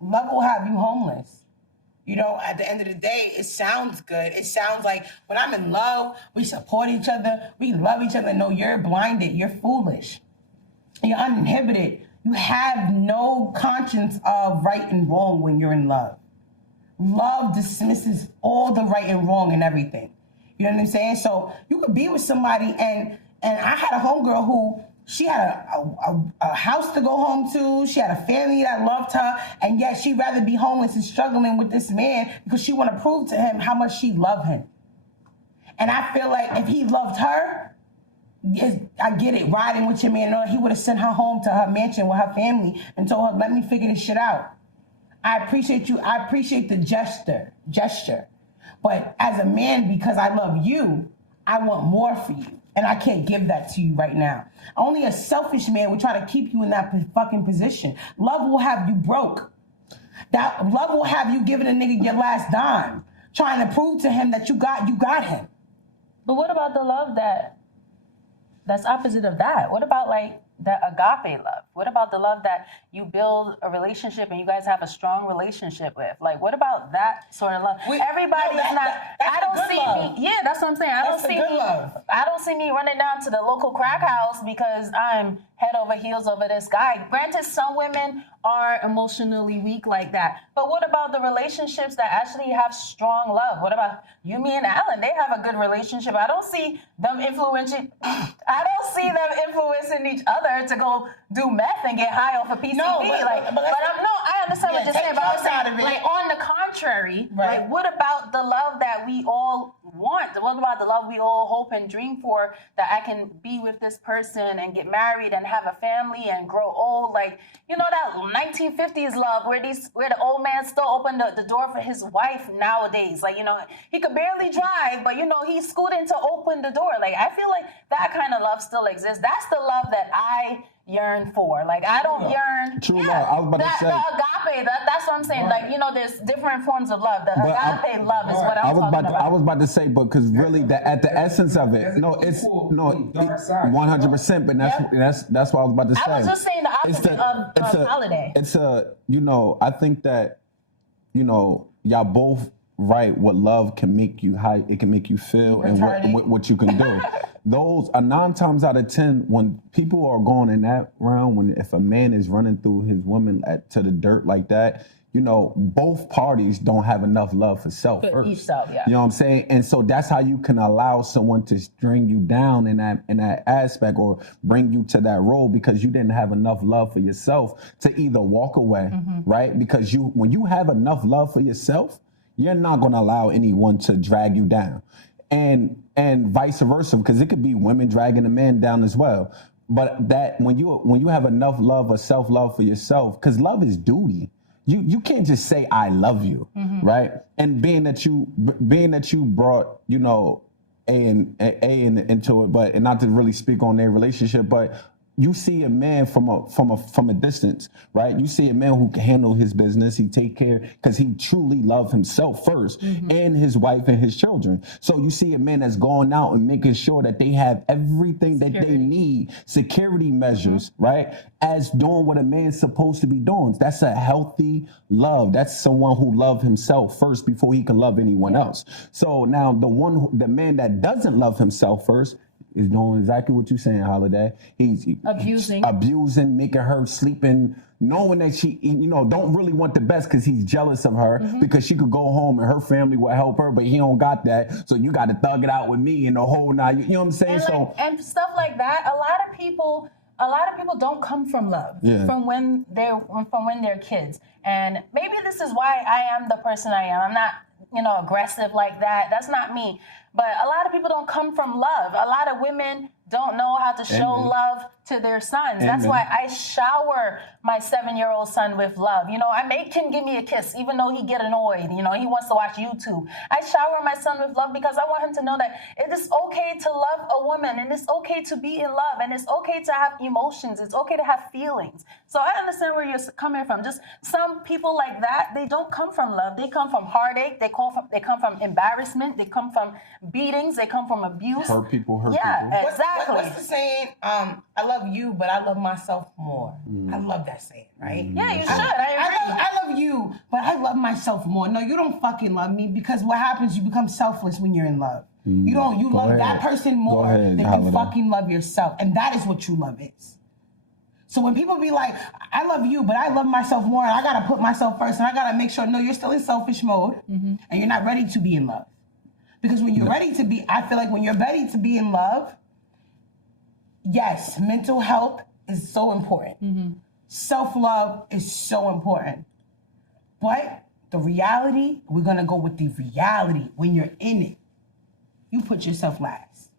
love will have you homeless. You know, at the end of the day, it sounds good. It sounds like when I'm in love, we support each other, we love each other. No, you're blinded, you're foolish, you're uninhibited. You have no conscience of right and wrong when you're in love. Love dismisses all the right and wrong and everything. You know what I'm saying? So you could be with somebody, and I had a homegirl who, she had a house to go home to. She had a family that loved her. And yet she'd rather be homeless and struggling with this man because she want to prove to him how much she loved him. And I feel like if he loved her, yes, I get it, riding with your man, he would have sent her home to her mansion with her family and told her, let me figure this shit out. I appreciate you. I appreciate the gesture. But as a man, because I love you, I want more for you. And I can't give that to you right now. Only a selfish man would try to keep you in that fucking position. Love will have you broke. That love will have you giving a nigga your last dime, trying to prove to him that you got him. But what about the love that's opposite of that? What about like the agape love? What about the love that you build a relationship and you guys have a strong relationship with? Like, what about that sort of love? Everybody's not. I don't see me. Yeah, that's what I'm saying. I don't see me running down to the local crack house because I'm head over heels over this guy. Granted, some women are emotionally weak like that. But what about the relationships that actually have strong love? What about you, me, and Alan? They have a good relationship. I don't see them influencing each other to go do meth and get high off of PCP. I understand what you're saying. But I'm saying, like, on the contrary, right. Like, what about the love that we all want? What about the love we all hope and dream for, that I can be with this person and get married and have a family and grow old? Like, you know, that 1950s love where the old man still opened the door for his wife nowadays. Like, you know, he could barely drive, but, you know, he's scooting to open the door. Like, I feel like that kind of love still exists. That's the love that I yearn for. Like, I don't yearn. True love. I was about to say. The agape, that's what I'm saying. Right. Like, you know, there's different forms of love. The agape love is what I'm talking about. I was about to say, because really, at the essence of it, it's 100%. But that's what I was about to say. I was just saying the opposite of holiday. It's you know, I think that, you know, y'all both right what love can make you, how it can make you feel, and what you can do. Those are 9 times out of 10 when people are going in that round. If a man is running through his woman to the dirt like that, you know, both parties don't have enough love for self first. Each self, yeah. You know what I'm saying? And so that's how you can allow someone to string you down in that aspect, or bring you to that role, because you didn't have enough love for yourself to either walk away, right? Because when you have enough love for yourself, you're not going to allow anyone to drag you down. And vice versa, because it could be women dragging a man down as well. But that when you have enough love or self-love for yourself, because love is duty. You can't just say I love you, right? And being that you brought, you know, A into it, and not to really speak on their relationship, but you see a man from a distance, right? You see a man who can handle his business. He take care because he truly loves himself first, and his wife and his children. So you see a man that's going out and making sure that they have everything that they need, security measures, right? As doing what a man's supposed to be doing. That's a healthy love. That's someone who loves himself first before he can love anyone else. So now the man that doesn't love himself first is doing exactly what you're saying, Holiday. He's abusing, making her sleeping, knowing that she, you know, don't really want the best because he's jealous of her, because she could go home and her family will help her, but he don't got that. So you got to thug it out with me and the whole night. You know what I'm saying? And stuff like that. A lot of people don't come from love, from when they're kids. And maybe this is why I am the person I am. I'm not, you know, aggressive like that. That's not me. But a lot of people don't come from love. A lot of women don't know how to show love to their sons. That's why I shower my 7-year-old son with love. You know, I make him give me a kiss, even though he get annoyed. You know, he wants to watch YouTube. I shower my son with love because I want him to know that it is okay to love a woman, and it's okay to be in love, and it's okay to have emotions. It's okay to have feelings. So I understand where you're coming from. Just some people like that, they don't come from love. They come from heartache. They come from embarrassment. They come from beatings. They come from abuse. Hurt people. Yeah, exactly. What's the saying? I love love you, but I love myself more. I love that saying, right? Yeah, you should. I love you, but I love myself more. No, you don't fucking love me, because what happens, you become selfless when you're in love. You love that person more than you fucking love yourself. And that is what true love is. So when people be like, I love you, but I love myself more, and I gotta put myself first, and I gotta make sure, no, you're still in selfish mode, and you're not ready to be in love. Because when you're ready to be, I feel like when you're ready to be in love, yes, mental health is so important. Self-love is so important. But the reality, we're gonna go with the reality. When you're in it, you put yourself last.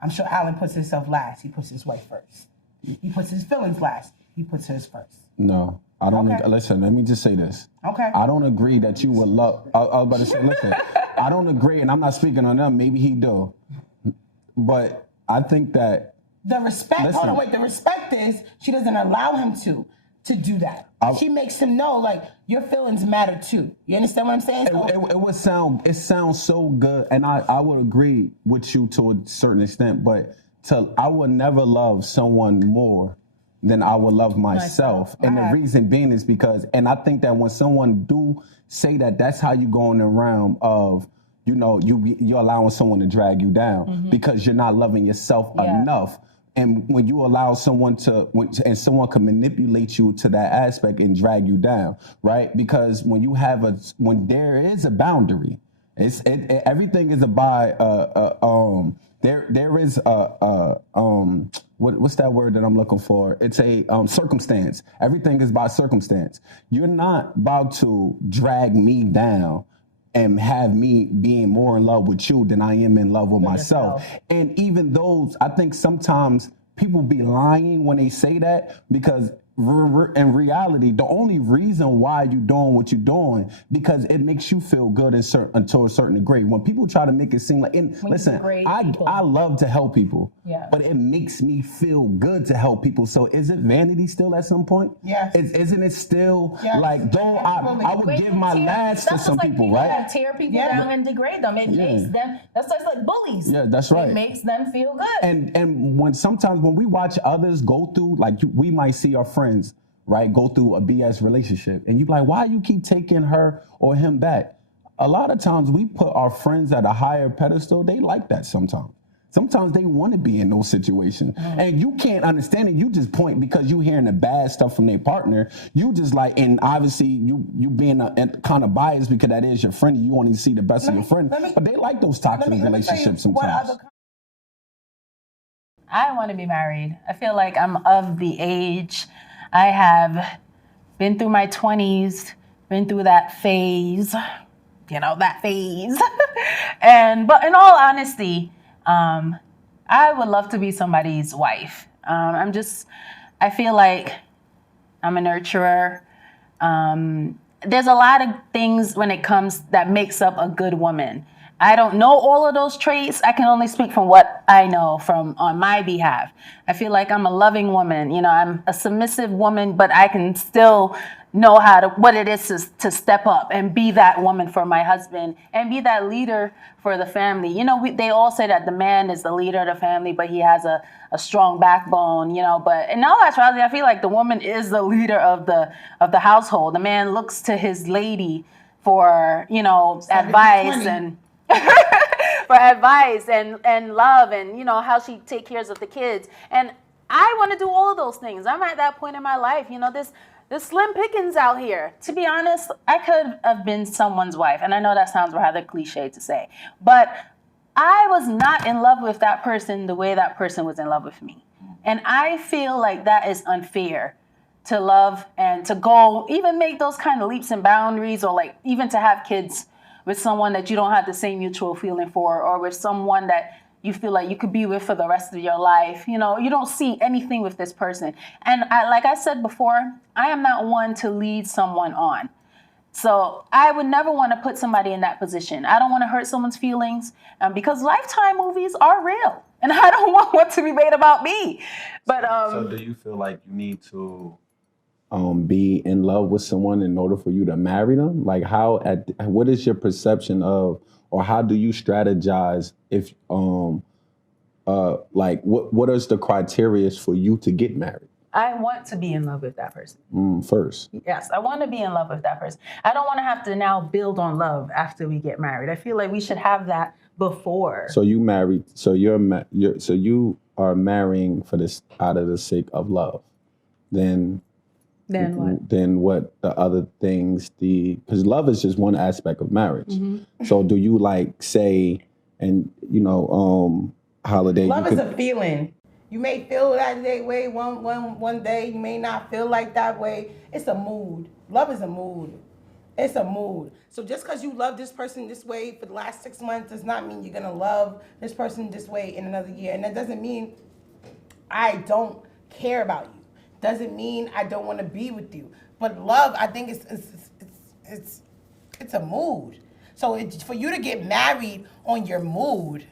I'm sure Alan puts himself last. He puts his wife first. He puts his feelings last. He puts hers first. No, I don't. Okay. Listen, let me just say this. Okay. I don't agree that you would love. I was about to say, listen, I don't agree, and I'm not speaking on them. Maybe he do. But I think that the respect, hold on, wait, the respect is she doesn't allow him to do that. She makes him know, like, your feelings matter too. You understand what I'm saying? It sounds so good, and I would agree with you to a certain extent, but I would never love someone more than I would love myself. And the reason being is because, and I think that when someone do say that, that's how you go in the realm of, you're allowing someone to drag you down because you're not loving yourself enough. And when you allow someone and someone can manipulate you to that aspect and drag you down, right? Because when there is a boundary, everything is there is what's that word that I'm looking for? It's a circumstance. Everything is by circumstance. You're not about to drag me down and have me being more in love with you than I am in love with myself. And even those, I think sometimes people be lying when they say that, because in reality, the only reason why you're doing what you're doing, because it makes you feel good until a certain degree. When people try to make it seem like, listen, I love to help people, but it makes me feel good to help people. So is it vanity still at some point? Yes. Isn't it still like, I would give my last to some people, right? Tear people down and degrade them. It makes them, that's like bullies. Yeah, that's right. It makes them feel good. And sometimes when we watch others go through, like we might see our friends, right, go through a BS relationship, and you be like, why you keep taking her or him back? A lot of times we put our friends at a higher pedestal. They like that sometimes. Sometimes they want to be in those situations. And you can't understand it. You just point because you hearing the bad stuff from their partner. You just like, and obviously you being kind of biased because that is your friend and you only see the best of your friend. But they like those toxic relationships sometimes. I want to be married. I feel like I'm of the age. I have been through my 20s, been through that phase, but in all honesty, I would love to be somebody's wife. I feel like I'm a nurturer. There's a lot of things when it comes that makes up a good woman. I don't know all of those traits. I can only speak from what I know on my behalf. I feel like I'm a loving woman. I'm a submissive woman, but I can still know what it is to step up and be that woman for my husband and be that leader for the family. They all say that the man is the leader of the family, but he has a strong backbone, but in all actuality, I feel like the woman is the leader of the household. The man looks to his lady for, advice and for advice and love and, how she takes care of the kids. And I want to do all of those things. I'm at that point in my life, there's slim pickings out here. To be honest, I could have been someone's wife. And I know that sounds rather cliche to say, but I was not in love with that person the way that person was in love with me. And I feel like that is unfair to love and to go even make those kind of leaps and boundaries, or like even to have kids with someone that you don't have the same mutual feeling for, or with someone that you feel like you could be with for the rest of your life. You don't see anything with this person. And like I said before, I am not one to lead someone on. So I would never want to put somebody in that position. I don't want to hurt someone's feelings because Lifetime movies are real. And I don't want one to be made about me. But so do you feel like you need to be in love with someone in order for you to marry them? Like what is your perception of, or how do you strategize if like what is the criteria for you to get married? I want to be in love with that person. First. Yes, I want to be in love with that person. I don't want to have to now build on love after we get married. I feel like we should have that before. So you married. So you are marrying for this out of the sake of love. Then what? Then what the other things? Because love is just one aspect of marriage. So do you like say and Holiday? Love is a feeling. You may feel that way one day. You may not feel like that way. It's a mood. Love is a mood. It's a mood. So just because you love this person this way for the last 6 months does not mean you're going to love this person this way in another year. And that doesn't mean I don't care about you. Doesn't mean I don't want to be with you. But love, I think it's a mood. So it's for you to get married on your mood.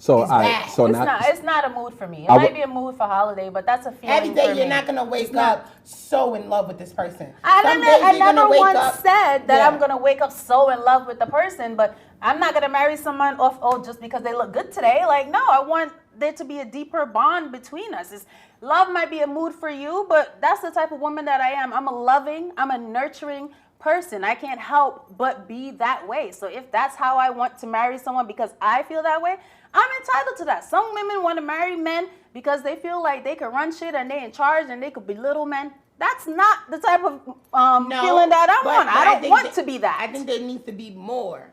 So it's not a mood for me. It might be a mood for Holiday, but that's a feeling every day for me. you're not gonna wake up so in love with this person. I never once said that I'm gonna wake up so in love with the person, but I'm not gonna marry someone just because they look good today. Like, no, I want there to be a deeper bond between us. Love might be a mood for you, but that's the type of woman that I am. I'm a nurturing person. I can't help but be that way. So if that's how I want to marry someone because I feel that way, I'm entitled to that. Some women want to marry men because they feel like they can run shit and they in charge and they could belittle men. That's not the type of feeling that I want. I don't want to be that. I think there needs to be more.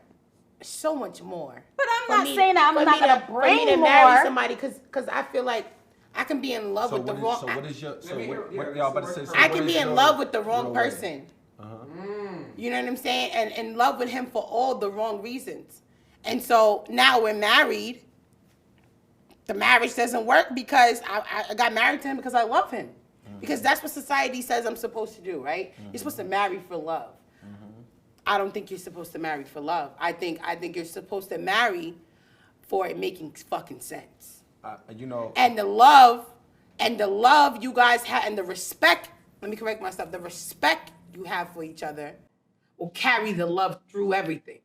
So much more. But I'm not saying that I'm not going to bring more. For me to marry somebody because I feel like I can be in love with the wrong. So what is your? So what y'all about to say? I can be in love with the wrong person. You know what I'm saying? And in love with him for all the wrong reasons. And so now we're married. The marriage doesn't work because I got married to him because I love him. Because that's what society says I'm supposed to do, right? You're supposed to marry for love. I don't think you're supposed to marry for love. I think you're supposed to marry for it making fucking sense. And the love you guys have, and the respect, let me correct myself, the respect you have for each other will carry the love through everything.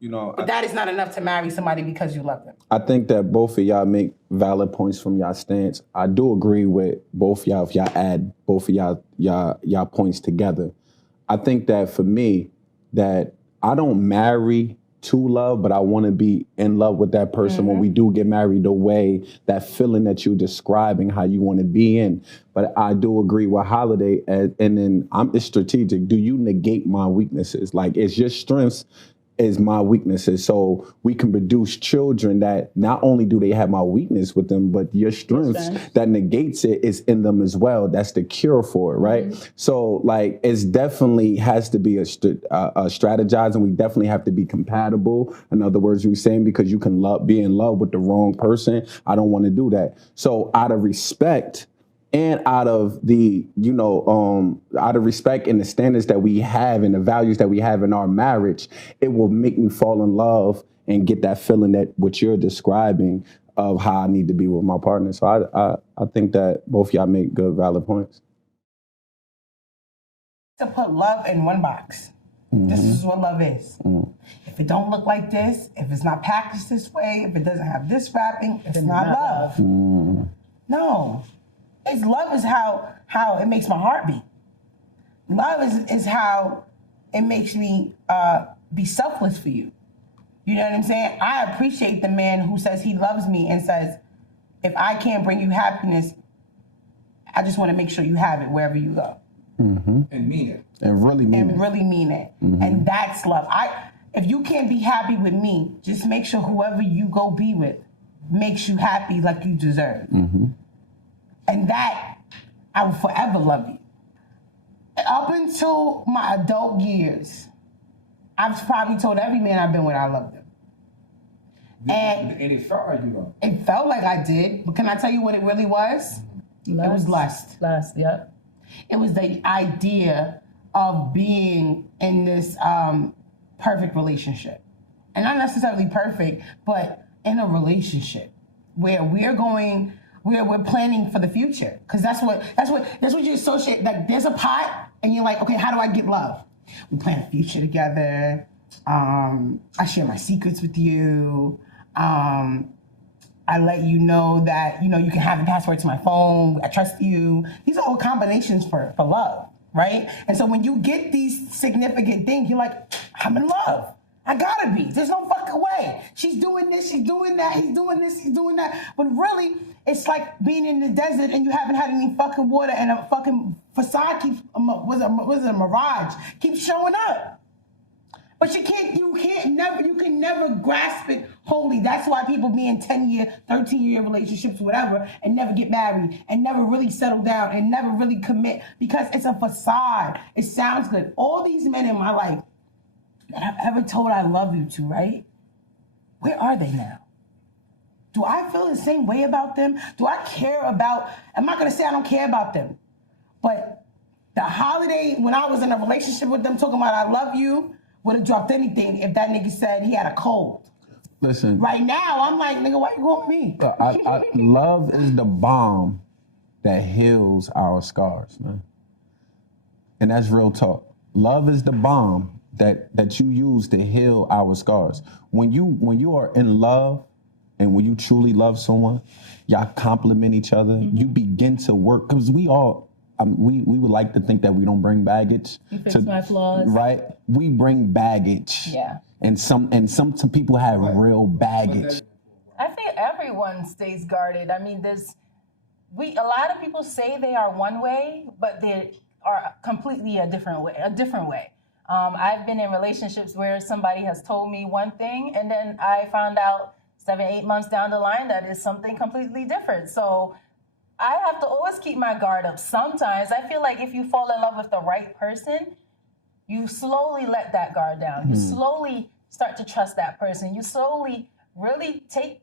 But that is not enough to marry somebody because you love them. I think that both of y'all make valid points from y'all stance. I do agree with both y'all if y'all add both of y'all points together. I think that for me, that I don't marry to love, but I want to be in love with that person when we do get married, the way, that feeling that you're describing, how you want to be in. But I do agree with Holiday, and then it's strategic. Do you negate my weaknesses? Like, it's your strengths is my weaknesses. So we can produce children that not only do they have my weakness with them, but your strengths that negates it is in them as well. That's the cure for it, right? So like, it's definitely has to be a strategizing. We definitely have to be compatible. In other words, we're saying, because you can be in love with the wrong person. I don't want to do that. So out of respect, and out of the, out of respect and the standards that we have and the values that we have in our marriage, it will make me fall in love and get that feeling that what you're describing of how I need to be with my partner. So I think that both y'all make good, valid points. To put love in one box. This is what love is. If it don't look like this, if it's not packaged this way, if it doesn't have this wrapping, it's not love. No. Love is how it makes my heart beat. Love is how it makes me be selfless for you. You know what I'm saying? I appreciate the man who says he loves me and says, if I can't bring you happiness, I just want to make sure you have it wherever you go. And mean it. And really mean it. And really mean it. And that's love. If you can't be happy with me, just make sure whoever you go be with makes you happy like you deserve. And that, I will forever love you. Up until my adult years, I've probably told every man I've been with I love them. And it felt like you know. It felt like I did, but can I tell you what it really was? It was lust. Lust, yep. It was the idea of being in this perfect relationship. And not necessarily perfect, but in a relationship where we're planning for the future. Because that's what you associate. Like, there's a pot and you're like, okay, how do I get love? We plan a future together. I share my secrets with you. I let you know that, you can have the password to my phone. I trust you. These are all combinations for love, right? And so when you get these significant things, you're like, I'm in love. I gotta be. There's no fucking way. She's doing this, she's doing that, he's doing this, he's doing that. But really, it's like being in the desert and you haven't had any fucking water and a fucking facade keeps, was it a mirage, keeps showing up. But you can never grasp it wholly. That's why people be in 10-year, 13-year relationships, whatever, and never get married and never really settle down and never really commit because it's a facade. It sounds good. All these men in my life that I've ever told I love you to, right? Where are they now? Do I feel the same way about them? Do I care about, I'm not gonna say I don't care about them, but the holiday when I was in a relationship with them talking about I love you, would have dropped anything if that nigga said he had a cold. Listen. Right now, I'm like, nigga, why you going me? Love is the balm that heals our scars, man. And that's real talk. Love is the balm that you use to heal our scars. When you are in love and when you truly love someone, y'all compliment each other. Mm-hmm. You begin to work, because we all, we would like to think that we don't bring baggage. You fix my flaws. Right? We bring baggage. Yeah. And some people have real baggage. I think everyone stays guarded. I mean, a lot of people say they are one way, but they are completely a different way. I've been in relationships where somebody has told me one thing, and then I found out 7-8 months down the line that is something completely different. So I have to always keep my guard up. Sometimes I feel like if you fall in love with the right person, you slowly let that guard down. You slowly start to trust that person. You slowly really take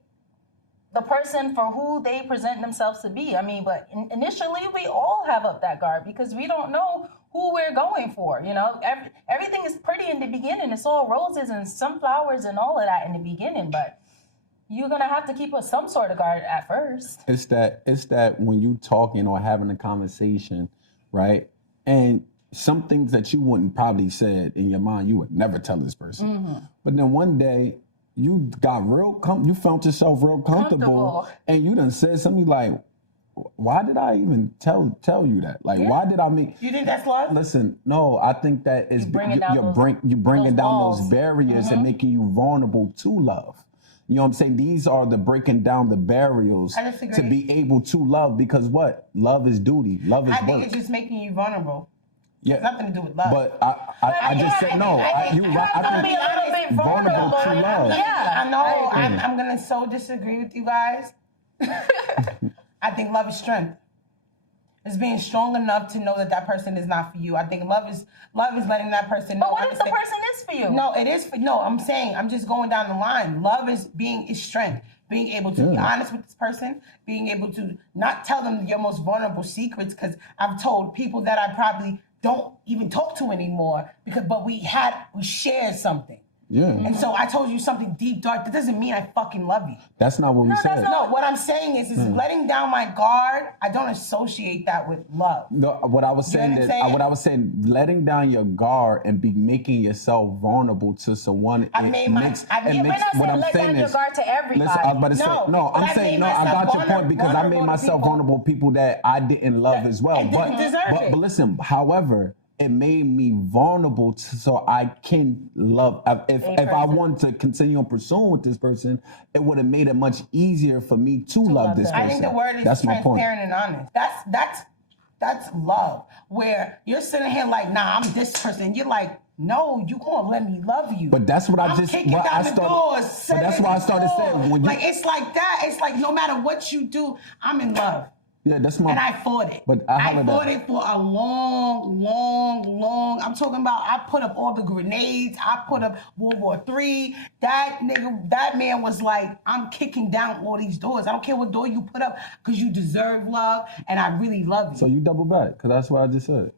the person for who they present themselves to be. I mean, but initially we all have up that guard because we don't know who we're going for. Everything is pretty in the beginning. It's all roses and sunflowers and all of that in the beginning, but you're gonna have to keep some sort of guard at first. It's that when you talking or having a conversation, right? And some things that you wouldn't probably said in your mind, you would never tell this person. Mm-hmm. But then one day you got you felt yourself real comfortable, and you done said something like, why did I even tell you that? Like, why did I make? You think that's love? Listen, no, I think that is you bringing down those barriers and making you vulnerable to love. You know what I'm saying? These are the breaking down the barriers to be able to love, because what? Love is duty. Love is work. I think it's just making you vulnerable. Yeah. It's nothing to do with love. But I just said no. I think vulnerable to love. Yeah, I know. I'm going to so disagree with you guys. I think love is strength. It's being strong enough to know that person is not for you. I think love is letting that person know. But what if the person is for you? No, it is for, no, I'm saying, I'm just going down the line. Love is strength. Being able to be honest with this person, being able to not tell them your most vulnerable secrets, because I've told people that I probably don't even talk to anymore, but we shared something. Yeah. And so I told you something deep, dark. That doesn't mean I fucking love you. That's not what we said. No, what I'm saying is letting down my guard. I don't associate that with love. No, what I was saying, letting down your guard and making yourself vulnerable to someone. We're not saying let down your guard to everybody. Listen, I was about to say, I got your point, because I made myself vulnerable to people that I didn't love as well. But listen, however, it made me vulnerable so I can love. If I wanted to continue on pursuing with this person, it would have made it much easier for me to love this person. I think the word is transparent and honest. That's love. Where you're sitting here like, nah, I'm this person. You're like, no, you gonna let me love you. But that's what I'm kicking down the doors. But that's why I started saying, it's like that. It's like no matter what you do, I'm in love. Yeah, that's my. And I fought it. But I fought it for a long. I'm talking about. I put up all the grenades. I put up World War III. That man was like, I'm kicking down all these doors. I don't care what door you put up, because you deserve love, and I really love you. So you double back, because that's what I just said.